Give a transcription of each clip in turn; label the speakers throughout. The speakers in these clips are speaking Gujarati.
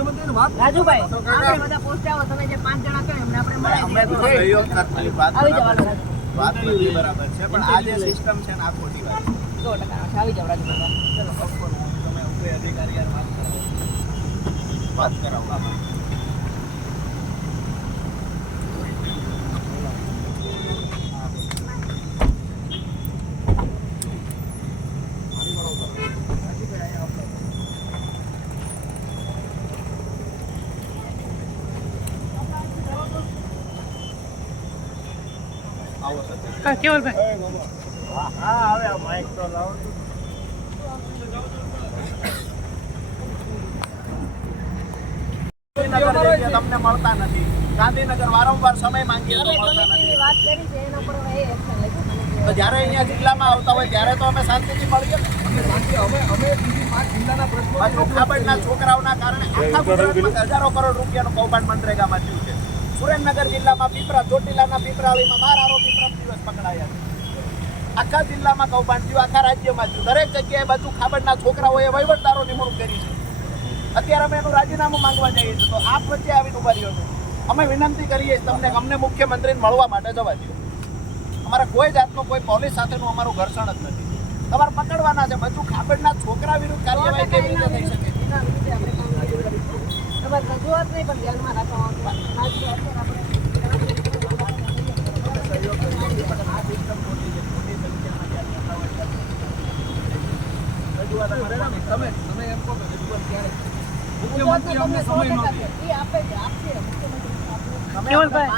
Speaker 1: મુખ્યમંત્રીને વાત
Speaker 2: રાજુભાઈ આપણે બધા પોસ્ટ તમે જે પાંચ જણા કહે એમને આપણે
Speaker 3: વાત
Speaker 2: આવી
Speaker 3: બરાબર
Speaker 2: જવાનું.
Speaker 3: છે. વાત બધી બરાબર છે. પણ આ જે સિસ્ટમ છે ને આ ખોટી વાત છે.
Speaker 2: સો ટકા. આવી જાવ રાજુભાઈ. ચલો
Speaker 3: તમે કોઈ અધિકારી યાર વાત કરો. વાત કરાવો. વારંવાર સમય માંગીએ તો અહીંયા જિલ્લામાં આવતા હોય ત્યારે તો અમે શાંતિથી મળીએ. છોકરાઓના કારણે હજારો કરોડ રૂપિયાનું કૌભાંડ મનરેગામાં છે સુરેન્દ્રનગર જિલ્લામાં પીપરા, ચોટીલાના પીપરાળીમાં બાર આરોપી ત્રણ દિવસ પકડાયા છે. આખા જિલ્લામાં કૌભાંડ થયું, આખા રાજ્યમાં થયું. દરેક જગ્યાએ બધું ખાબડના છોકરાઓએ વહીવટદારો નિમણૂક કરી છે. અત્યારે અમે એનું રાજીનામું માંગવા જઈએ છીએ, તો આપ વચ્ચે આવીને ઊભા રહ્યો છે. અમે વિનંતી કરીએ તમને અમને મુખ્યમંત્રીને મળવા માટે જવા દો અમારા કોઈ જાતનું કોઈ પોલીસ સાથેનું અમારું ઘર્ષણ જ નથી. તમારે પકડવાના છે, બધું ખાબડના છોકરા વિરુદ્ધ કાર્યવાહી કેવી રીતે થઈ શકે
Speaker 2: એના વિરુદ્ધ આપણે કામગીરી કરીશું તમારી રજૂઆત નહીં પણ ધ્યાનમાં રાખવામાં
Speaker 1: તમે તમે એમ કહો રજૂઆત ક્યારે મુખ્યમંત્રી અમને સમય
Speaker 2: એ આપે આપશે મુખ્યમંત્રી.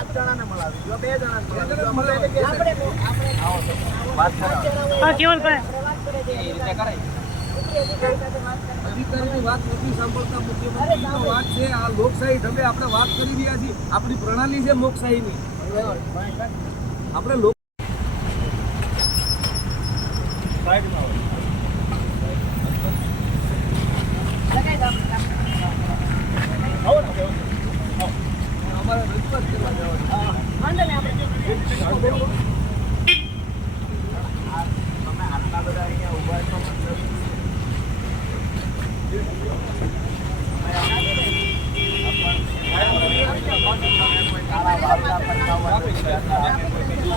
Speaker 1: અધિકારીની વાત નથી સાંભળતા મુખ્યમંત્રીની વાત છે. આ લોકશાહી ઢબે આપણે વાત કરી રહ્યા છીએ. આપણી પ્રણાલી છે લોકશાહીની. આપણે લોક
Speaker 2: લગાઈ દો આપણે કામ.
Speaker 3: આવો ને, આવો.
Speaker 1: અમારે રજૂઆત કરવા જવાની
Speaker 2: વાંધો નહીં આપણે
Speaker 3: આ તમે આટલા બધા અહીંયા ઊભા છો મતલબ કોઈ તારા બાપના પટકાવવા નથી જતા, કે કોઈ બીજું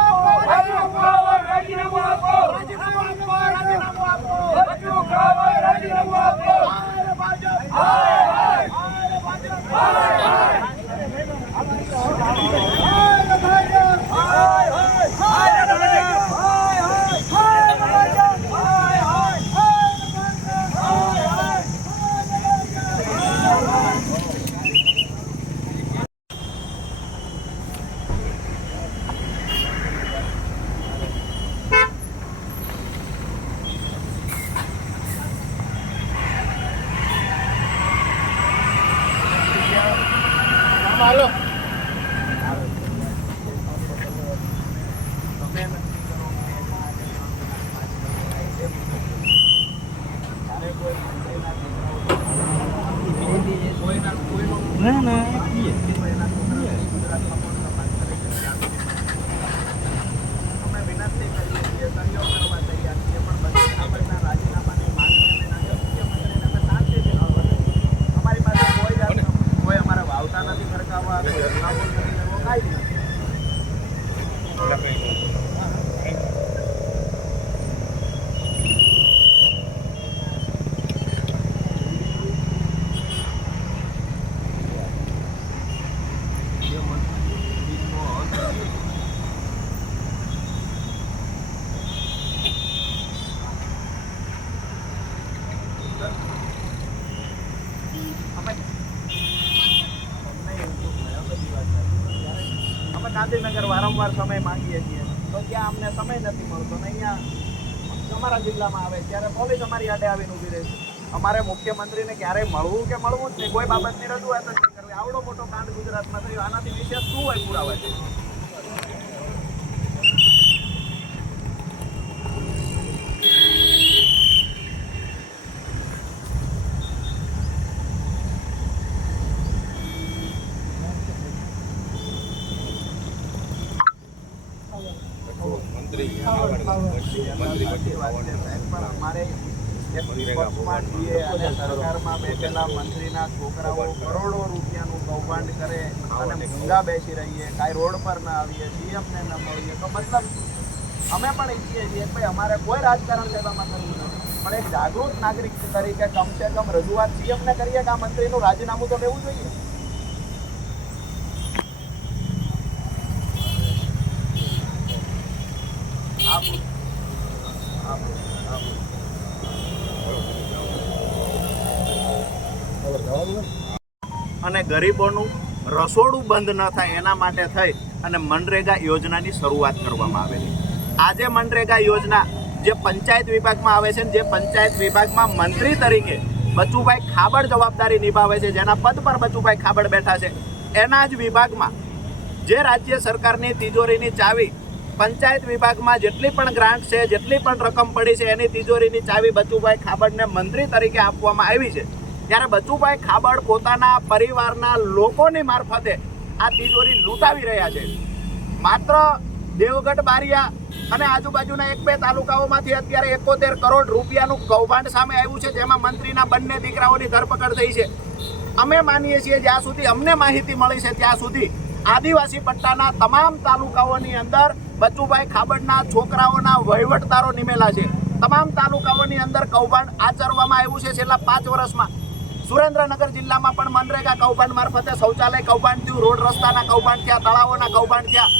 Speaker 3: કરવા નથી જતા.
Speaker 2: નહીં, અ,
Speaker 3: હાલો ના ના અમે વિનંતી કરીએ છીએ સહયોગ કરવા તૈયાર છીએ પણ બધી બાબતના રાજીનામાની માંગ અમે નાખ્યો મુખ્યમંત્રીને અમે શાંતિથી મળવા દઈએ. અમારી પાસે કોઈ જાતનો કોઈ અમારા ગાંધીનગર વારંવાર સમય માંગીએ છીએ. તો ત્યાં અમને સમય નથી મળતો ને અહીંયા અમારા જિલ્લામાં આવે ત્યારે પોલીસ અમારી આડે આવીને ઊભી રહે છે. અમારે મુખ્યમંત્રીને ક્યારેય મળવું કે મળવું જ નહીં. કોઈ બાબતની રજૂઆત જ નહીં કરવી. આવડો મોટો કાંડ ગુજરાતમાં થયો. આનાથી વિશેષ શું હોય પુરાવા છે? છોકરાઓ કરોડો રૂપિયાનું કૌભાંડ કરે અને બેસી રહીએ કાંઈ રોડ પર ના આવીએ સીએમને ન મળીએ તો મતલબ અમે પણ ઈચ્છીએ છીએ ભાઈ અમારે કોઈ રાજકારણ લેવામાં કરવું નથી પણ એક જાગૃત નાગરિક તરીકે કમસે કમ રજૂઆત સીએમને કરીએ કે આ મંત્રીનું રાજીનામું તો લેવું જોઈએ આપો આપો આપો અને ગરીબોનું રસોડું બંધ ન થાય એના માટે થઈ અને મનરેગા યોજનાની શરૂઆત કરવામાં આવેલી. આજે મનરેગા યોજના જે પંચાયત વિભાગમાં આવે છે જે પંચાયત વિભાગમાં મંત્રી તરીકે બચુભાઈ ખાબડ જવાબદારી નિભાવે છે, જેના પદ પર બચુભાઈ ખાબડ બેઠા છે, એના જ વિભાગમાં જે રાજ્ય સરકારની તિજોરીની ચાવી પંચાયત વિભાગમાં જેટલી પણ ગ્રાન્ટ છે, જેટલી પણ રકમ પડી છે, એની તિજોરીની ચાવી બચુભાઈ ખાબડને મંત્રી તરીકે આપવામાં આવી છે. ત્યારે બચુભાઈ ખાબડ પોતાના પરિવારના લોકોની મારફતે આ તિજોરી લૂંટાવી રહ્યા છે. માત્ર દેવગઢ, બારિયા અને આજુબાજુના એક બે તાલુકાઓમાંથી અત્યારે એકોતેર કરોડ રૂપિયાનું કૌભાંડ સામે આવ્યું છે, જેમાં મંત્રીના બંને દીકરાઓની ધરપકડ થઈ છે. અમે માનીએ છીએ જ્યાં સુધી અમને માહિતી મળી છે, ત્યાં સુધી આદિવાસી પટ્ટાના તમામ તાલુકાઓની અંદર બચુભાઈ ખાબડના છોકરાઓના વહીવટદારો નિમેલા છે. તમામ તાલુકાઓની અંદર કૌભાંડ આચરવામાં આવ્યું છે છેલ્લા પાંચ વર્ષમાં. સુરેન્દ્રનગર જિલ્લામાં પણ મનરેગા કૌભાંડ મારફતે શૌચાલય કૌભાંડ થયું, રોડ રસ્તાના કૌભાંડ થયા, તળાવોના કૌભાંડ થયા.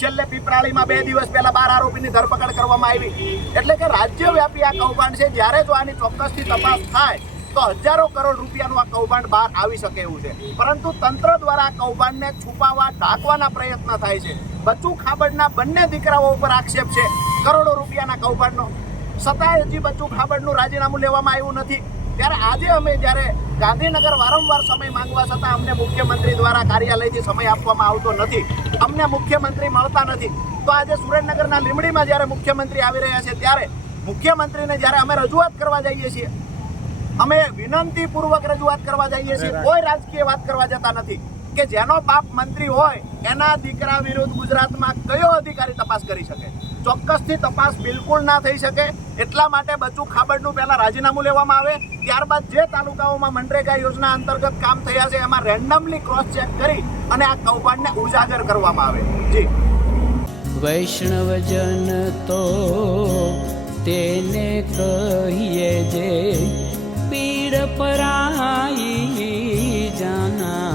Speaker 3: છેલ્લે પીપરાળીમાં બે દિવસ પહેલા બાર આરોપીની ધરપકડ કરવામાં આવી. એટલે કે રાજ્યવ્યાપી આ કૌભાંડ છે. જ્યારે જો આની ચોક્કસથી તપાસ થાય તો હજારો કરોડ રૂપિયાનું આ કૌભાંડ બહાર આવી શકે એવું છે. પરંતુ તંત્ર દ્વારા કૌભાંડને છુપાવવા, ઢાંકવાના પ્રયત્ન થાય છે. બચ્ચુ ખાબડના બંને દીકરાઓ ઉપર આક્ષેપ છે. કરોડો રૂપિયાના કૌભાંડનો. છતાંય હજી બચ્ચુ ખાબડનું રાજીનામું લેવામાં આવ્યું નથી. ત્યારે આજે અમે જ્યારે ગાંધીનગર વારંવાર સમય માંગવા છતાં અમને મુખ્યમંત્રી દ્વારા કાર્યાલયથી સમય આપવામાં આવતો નથી, અમને મુખ્યમંત્રી મળતા નથી. તો આજે સુરેન્દ્રનગરના લીમડીમાં જ્યારે મુખ્યમંત્રી આવી રહ્યા છે, ત્યારે મુખ્યમંત્રીને જ્યારે અમે રજૂઆત કરવા જઈએ છીએ અમે વિનંતી પૂર્વક રજૂઆત કરવા જઈએ છીએ. કોઈ રાજકીય વાત કરવા જતા નથી. કે જેનો બાપ મંત્રી હોય એના દીકરા વિરુદ્ધ ગુજરાતમાં કયો અધિકારી તપાસ કરી શકે? ચોક્કસથી તપાસ બિલકુલ ના થઈ શકે. એટલા માટે બચુ ખાબડનું પહેલાં રાજીનામું લેવામાં આવે. ત્યારબાદ જે તાલુકાઓમાં મનરેગા યોજના અંતર્ગત કામ થયા છે એમાં રેન્ડમલી ક્રોસ ચેક કરી અને આ કૌભાંડને ઉજાગર કરવામાં આવે. જી.
Speaker 4: વૈષ્ણવજન તો તેને કહીએ જે પીડ પરાઈ જાના